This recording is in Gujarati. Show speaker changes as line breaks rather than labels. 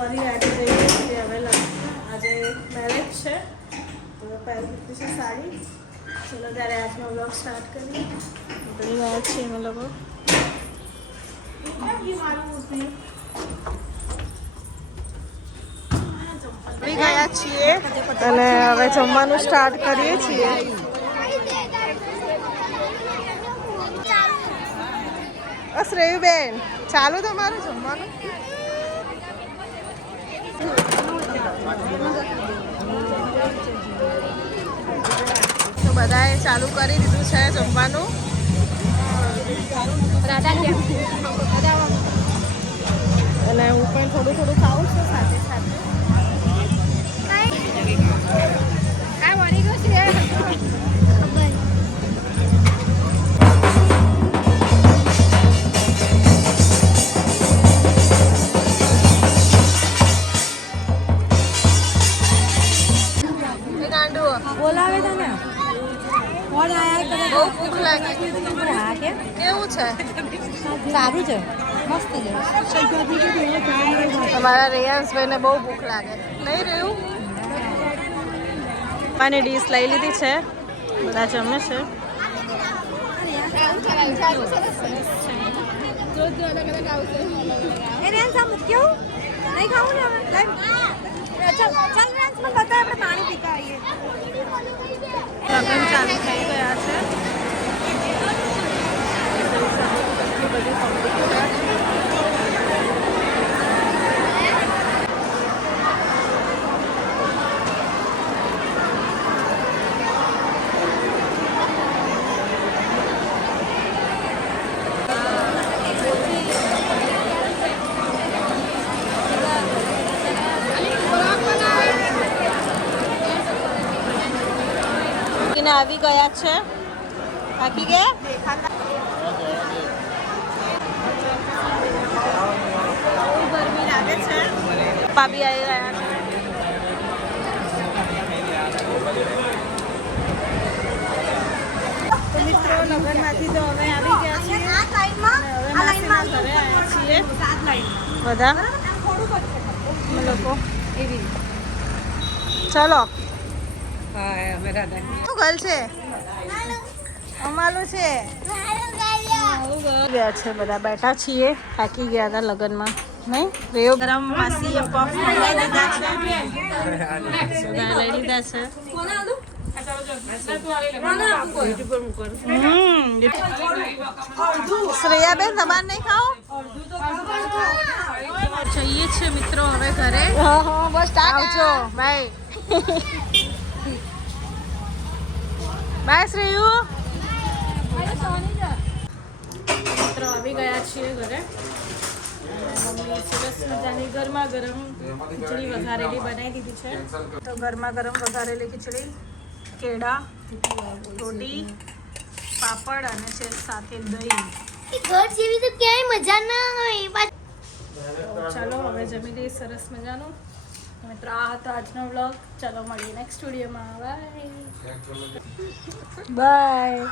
ફરી આજે જઈએ છીએ હવે આજે મેરેજ છે. તો પહેરી છે સાડી. ચલો ત્યારે આજનો બ્લોગ સ્ટાર્ટ કરીએ. બધી ગયા છીએ અમે લોકો ગયા છીએ અને હવે જમવાનું સ્ટાર્ટ કરીએ છીએ. શ્રેયુબેન ચાલુ તમારું જમવાનું? તો બધાએ ચાલુ કરી દીધું છે જમવાનું. અને હું પણ થોડું થોડું ખાઉં છું સાથે સાથે.
બોલાવે તને? કોણ આયા કરે?
બહુ ભૂખ લાગી.
હા કે
કેવું છે?
સારું છે. મસ્ત છે.
અમારા રેયાંશભાઈને બહુ ભૂખ લાગે. નહીં રહ્યું? પાણી ડીશ લઈ લીધી છે. બધા જમે છે.
એ આમ કેવું? નહીં ખાવું ને હવે? ચાલ ચાલ આપણે પાણી પીતા આવીએ.
ને આવી ગયા છે. થાકી ગયા? ગરમી લાગે છે. પપ્પા બી આવી રહ્યા છે. મિત્રો લગ્નમાંથી તો હવે આવી ગયા છીએ. હવે માસીના ઘરે આવ્યા છીએ. બધા? લોકો ચલો. શું ગલ છે? અમાલું છે. ગયા છે બધા બેઠા છીએ. થાકી ગયા હતા લગ્નમાં. નહીં? રેવ ગરમ માસીએ પફ મંગાવી દીધા છે. બધા લઈ લીધા છે. હમ. શ્રેયાબેન તમારે નહીં ખાઓ? જઈએ છીએ મિત્રો હવે ઘરે.
બસ
આવજો બાય બાય શ્રેયુ મિત્રો આવી ગયા છીએ ઘરે. સરસ મજાની ગરમા ગરમ ખીચડી વઘારેલી બનાવી દીધી છે. તો ગરમા ગરમ વઘારેલી ખીચડી કેળા રોટી પાપડ અને છે સાથે દહીં.
ઘર જેવી તો ક્યાંય મજા ના હોય
ચાલો હવે જમી દઈએ સરસ મજાનું. મિત્રો આ હતો આજનો વ્લોગ. ચાલો મળીએ નેક્સ્ટ સ્ટુડિયોમાં બાય બાય